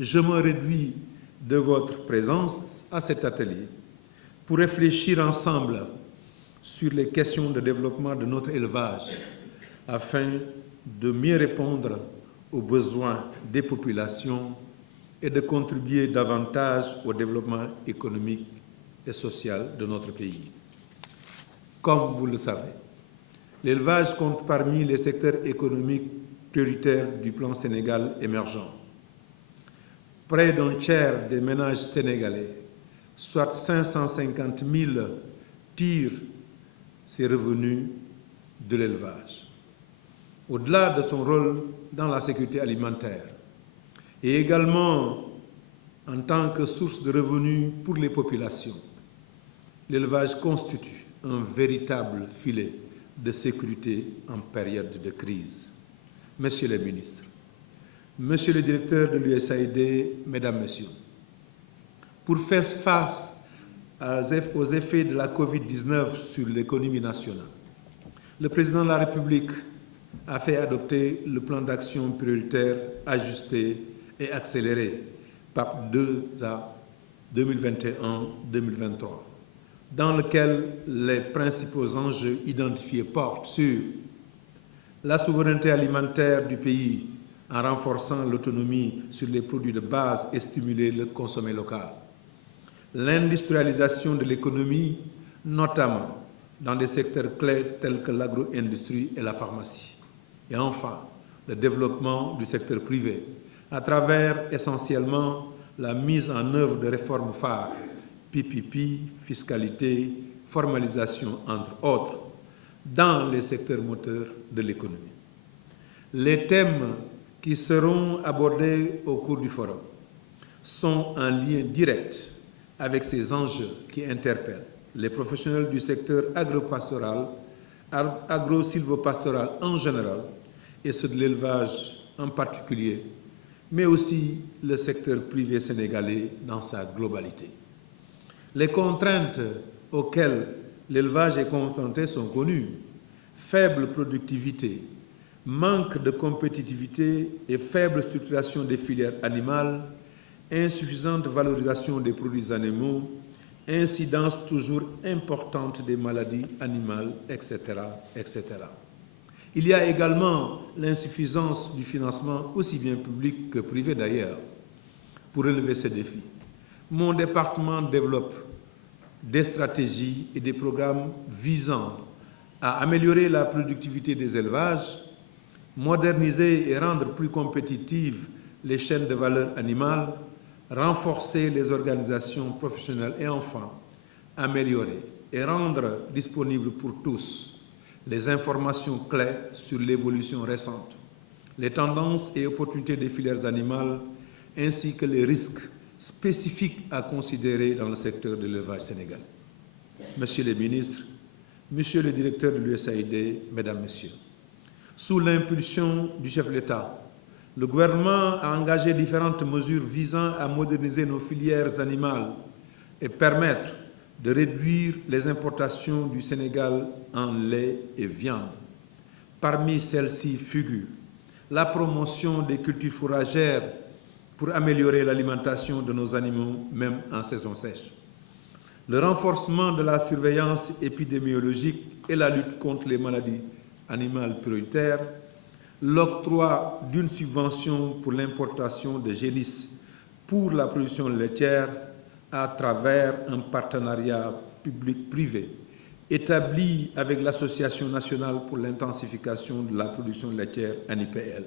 je me réjouis de votre présence à cet atelier pour réfléchir ensemble sur les questions de développement de notre élevage afin de mieux répondre aux besoins des populations et de contribuer davantage au développement économique et social de notre pays. Comme vous le savez, l'élevage compte parmi les secteurs économiques prioritaires du plan Sénégal émergent. Près d'un tiers des ménages sénégalais, soit 550 000, tirent ses revenus de l'élevage. Au-delà de son rôle dans la sécurité alimentaire et également en tant que source de revenus pour les populations, l'élevage constitue un véritable filet de sécurité en période de crise. Messieurs les ministres, Monsieur le directeur de l'USAID, Mesdames, Messieurs, pour faire face aux effets de la COVID-19 sur l'économie nationale, le président de la République a fait adopter le plan d'action prioritaire ajusté et accéléré PAP 2A 2021-2023, dans lequel les principaux enjeux identifiés portent sur la souveraineté alimentaire du pays en renforçant l'autonomie sur les produits de base et stimuler le consommé local, l'industrialisation de l'économie, notamment dans des secteurs clés tels que l'agro-industrie et la pharmacie, et enfin le développement du secteur privé à travers essentiellement la mise en œuvre de réformes phares, PPP, fiscalité, formalisation, entre autres, dans les secteurs moteurs de l'économie. Les thèmes qui seront abordés au cours du forum sont en lien direct avec ces enjeux qui interpellent les professionnels du secteur agropastoral, agro-sylvopastoral en général et ceux de l'élevage en particulier, mais aussi le secteur privé sénégalais dans sa globalité. Les contraintes auxquelles l'élevage est confronté sont connues: faible productivité, manque de compétitivité et faible structuration des filières animales, insuffisante valorisation des produits animaux, incidence toujours importante des maladies animales, etc., etc. Il y a également l'insuffisance du financement, aussi bien public que privé d'ailleurs, pour relever ces défis. Mon département développe des stratégies et des programmes visant à améliorer la productivité des élevages, moderniser et rendre plus compétitives les chaînes de valeur animale, renforcer les organisations professionnelles et enfin améliorer et rendre disponibles pour tous les informations clés sur l'évolution récente, les tendances et opportunités des filières animales ainsi que les risques spécifiques à considérer dans le secteur de l'élevage sénégalais. Messieurs les ministres, Monsieur le directeur de l'USAID, Mesdames, Messieurs, sous l'impulsion du chef de l'État, le gouvernement a engagé différentes mesures visant à moderniser nos filières animales et permettre de réduire les importations du Sénégal en lait et viande. Parmi celles-ci figure la promotion des cultures fourragères pour améliorer l'alimentation de nos animaux, même en saison sèche, le renforcement de la surveillance épidémiologique et la lutte contre les maladies animales prioritaires, l'octroi d'une subvention pour l'importation de génisses pour la production laitière à travers un partenariat public-privé établi avec l'Association nationale pour l'intensification de la production laitière, ANIPL.